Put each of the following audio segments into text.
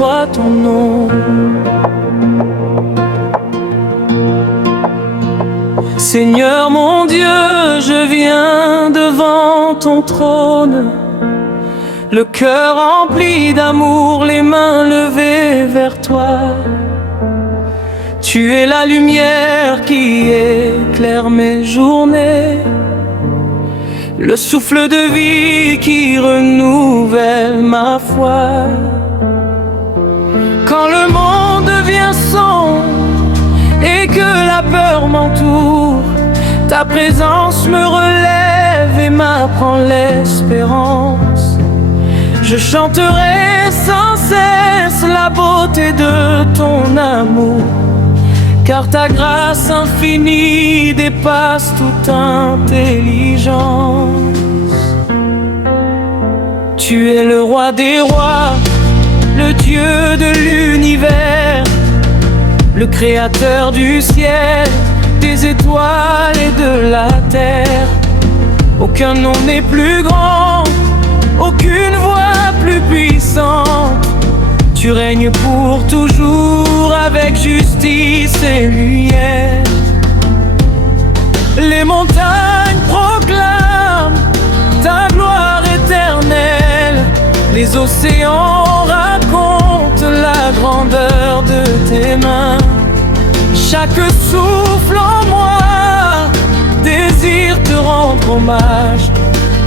soit ton nom. Seigneur mon Dieu, je viens devant ton trône, le cœur rempli d'amour, les mains levées vers toi. Tu es la lumière qui éclaire mes journées, le souffle de vie qui renouvelle ma foi. Quand le monde devient sombre et que la peur m'entoure, ta présence me relève et m'apprend l'espérance. Je chanterai sans cesse la beauté de ton amour, car ta grâce infinie dépasse toute intelligence. Tu es le roi des rois, le Dieu de l'univers, le créateur du ciel, des étoiles et de la terre. Aucun nom n'est plus grand, aucune voix plus puissante. Tu règnes pour toujours avec justice et lumière. Les montagnes proclament ta gloire éternelle, les océans racontent la grandeur de tes mains. Chaque souffle en moi désire te rendre hommage,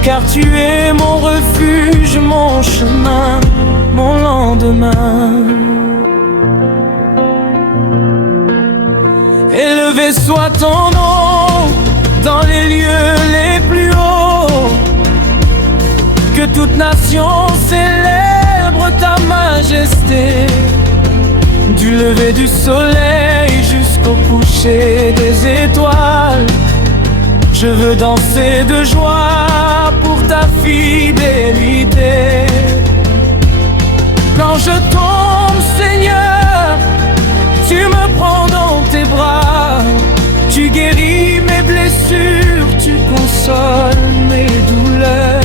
car tu es mon refuge, mon chemin, mon lendemain. Élevé soit ton nom dans les lieux les plus hauts, que toute nation célèbre ta majesté. Du lever du soleil jusqu'au coucher des étoiles, je veux danser de joie pour ta fidélité. Quand je tombe, Seigneur, tu me prends dans tes bras. Tu guéris mes blessures, tu consoles mes douleurs.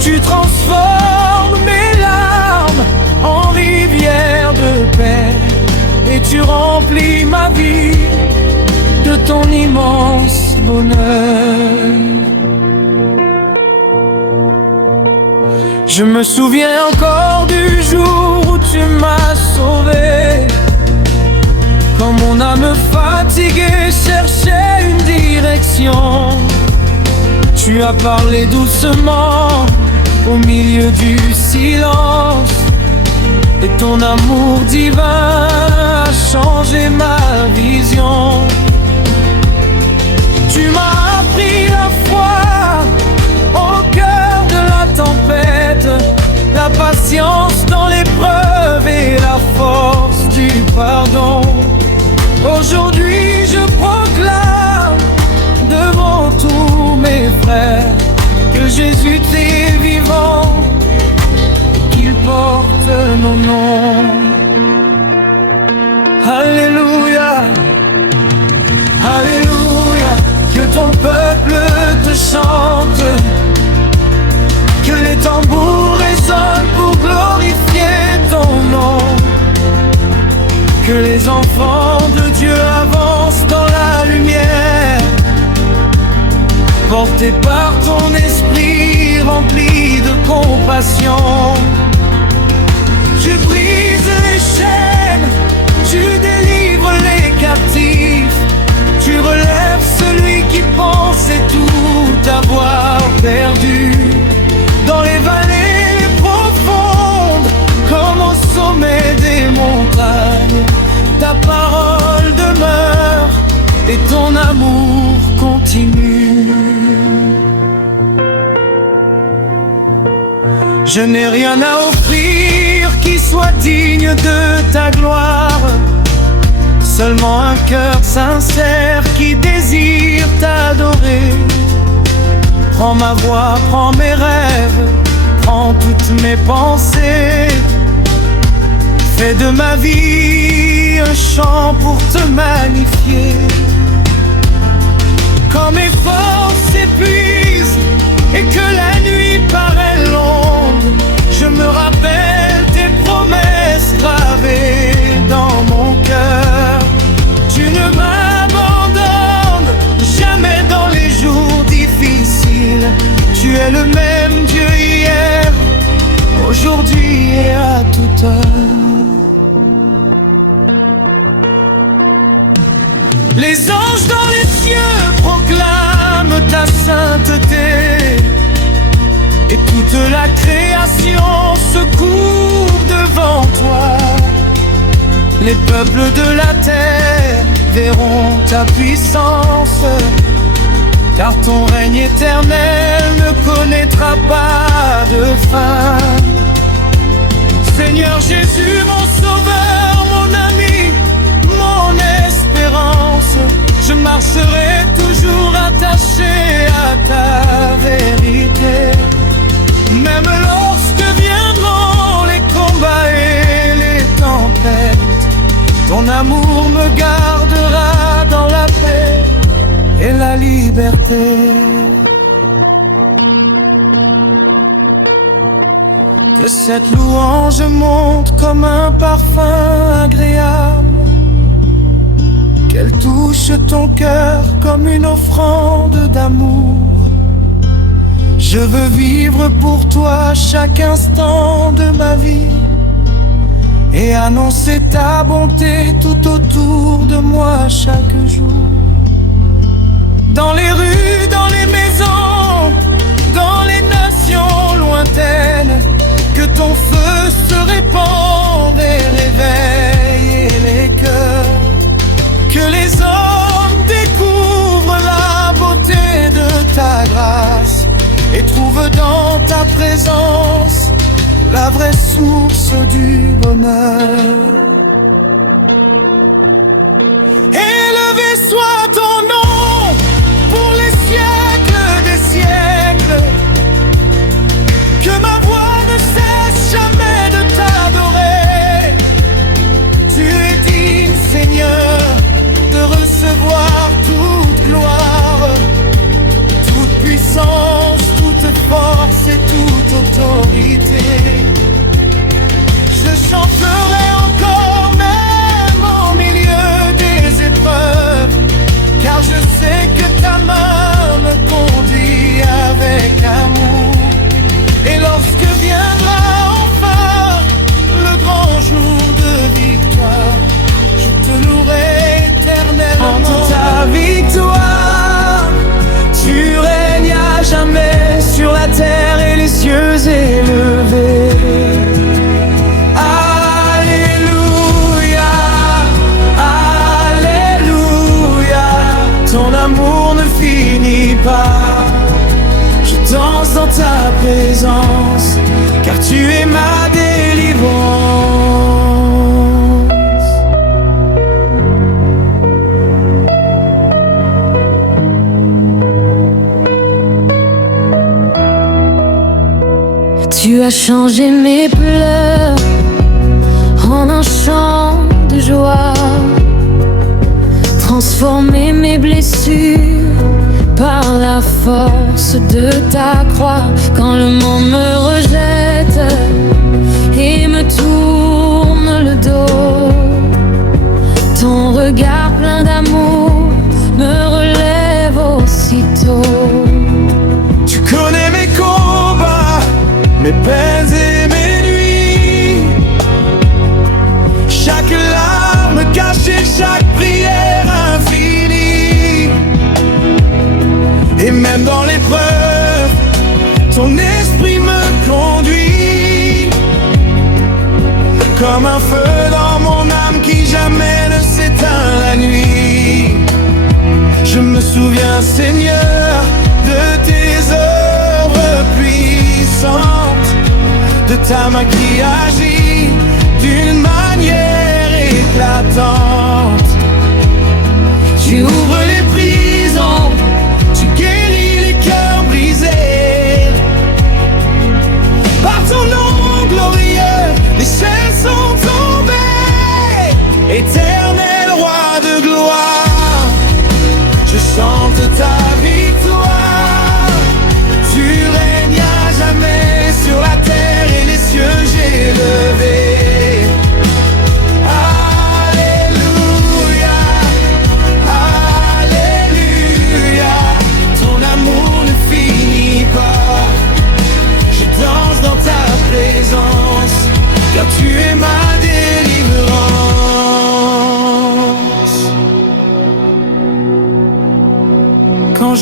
Tu transformes mes larmes en rivière de paix, et tu remplis ma vie de ton immense bonheur. Je me souviens encore du jour où tu m'as sauvé, quand mon âme fatiguée cherchait une direction. Tu as parlé doucement au milieu du silence, et ton amour divin a changé ma vision. Tu m'as appris la foi au cœur de la tempête, la patience dans l'épreuve et la force du pardon. Aujourd'hui je proclame devant tous mes frères que Jésus est vivant, qu'il porte mon nom. Alléluia, alléluia, que ton peuple te chante, que les tambours résonnent pour glorifier ton nom, que les enfants de Dieu avancent dans la lumière, portés par ton esprit rempli de compassion. Tu brises les chaînes, tu délivres les captifs, tu relèves celui qui pensait tout avoir perdu. Dans les vallées profondes, comme au sommet des montagnes, ta parole demeure et ton amour continue. Je n'ai rien à offrir qui soit digne de ta gloire, seulement un cœur sincère qui désire t'adorer. Prends ma voix, prends mes rêves, prends toutes mes pensées. Fais de ma vie un chant pour te magnifier. Quand mes forces s'épuisent et que la nuit paraît longue, je me rappelle tes promesses Les anges dans les cieux proclament ta sainteté, et toute la création se court devant toi. Les peuples de la terre verront ta puissance, car ton règne éternel ne connaîtra pas de fin. Seigneur Jésus, mon sauveur, mon ami, mon espérance, je marcherai toujours attaché à ta vérité. Même lorsque viendront les combats et les tempêtes, ton amour me gardera dans la paix et la liberté. Que cette louange monte comme un parfum agréable, qu'elle touche ton cœur comme une offrande d'amour. Je veux vivre pour toi chaque instant de ma vie et annoncer ta bonté tout autour de moi chaque jour. Dans les rues, dans les maisons, dans les nations lointaines, que ton feu se répande et réveille les cœurs. Que les hommes découvrent la beauté de ta grâce et trouvent dans ta présence la vraie source du bonheur. Élevé soit ton nom pour les siècles des siècles. Que ma voix ne cesse jamais de t'adorer. Tu es digne, Seigneur, de recevoir toute gloire, toute puissance, toute force et toute autorité. Je chanterai encore même au milieu des épreuves, car je sais que ta main me conduit avec amour. Et lorsque viendra enfin le grand jour de victoire, je te louerai éternellement. En ta victoire, tu règnes à jamais sur la terre et les cieux élevés. Alléluia, Alléluia, ton amour ne finit pas. Je danse dans ta présence, car tu es ma délivrance. Tu as changé mes pleurs en un chant de joie, transformé mes blessures par la force de ta croix. Quand le monde me rejette et me tourne le dos, ton regard plein d'amour me relève aussitôt. Tu connais mes combats, mes peines et mes nuits, chaque larme cachée, chaque prière infinie. Et même dans l'épreuve, ton esprit me conduit, comme un feu dans mon âme qui jamais ne s'éteint la nuit. Je me souviens, Seigneur, de tes œuvres puissantes, de ta main qui agit d'une manière éclatante. Tu ouvres les prisons, tu guéris les cœurs brisés. Par ton nom glorieux, les chaînes sont tombées. Éternel roi de gloire, je chante ta victoire. Tu règnes à jamais sur la terre et les cieux j'ai levé. Alléluia,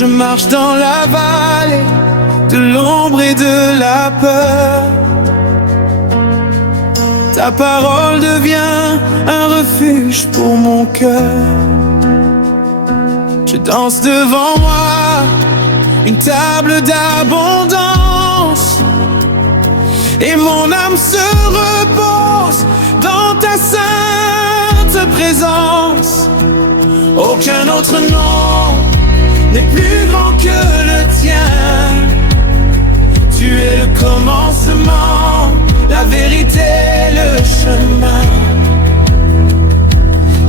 je marche dans la vallée de l'ombre et de la peur, ta parole devient un refuge pour mon cœur. Je danse devant moi une table d'abondance, et mon âme se repose dans ta sainte présence. Aucun autre nom n'est plus grand que le tien. Tu es le commencement, la vérité, le chemin.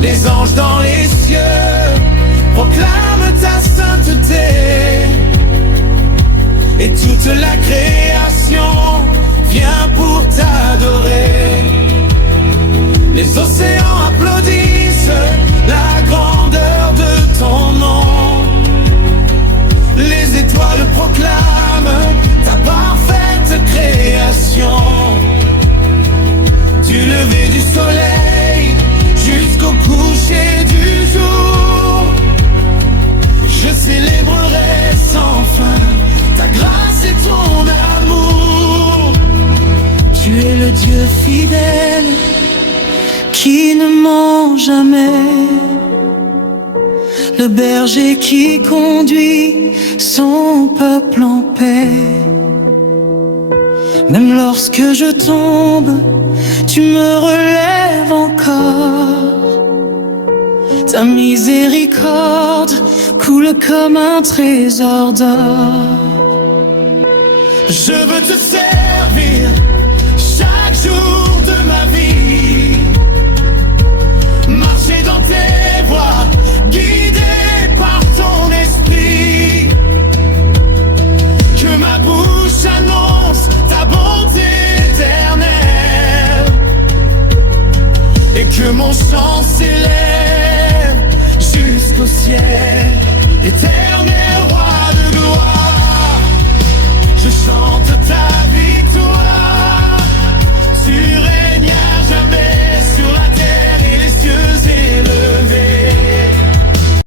Les anges dans les cieux proclament ta sainteté, et toute la création vient pour t'adorer. Les océans applaudissent la grandeur de ton nom. Les étoiles proclament ta parfaite création. Du lever du soleil jusqu'au coucher du jour, je célébrerai sans fin ta grâce et ton amour. Tu es le Dieu fidèle qui ne ment jamais, le berger qui conduit son peuple en paix. Même lorsque je tombe, tu me relèves encore. Ta miséricorde coule comme un trésor d'or. Je veux te servir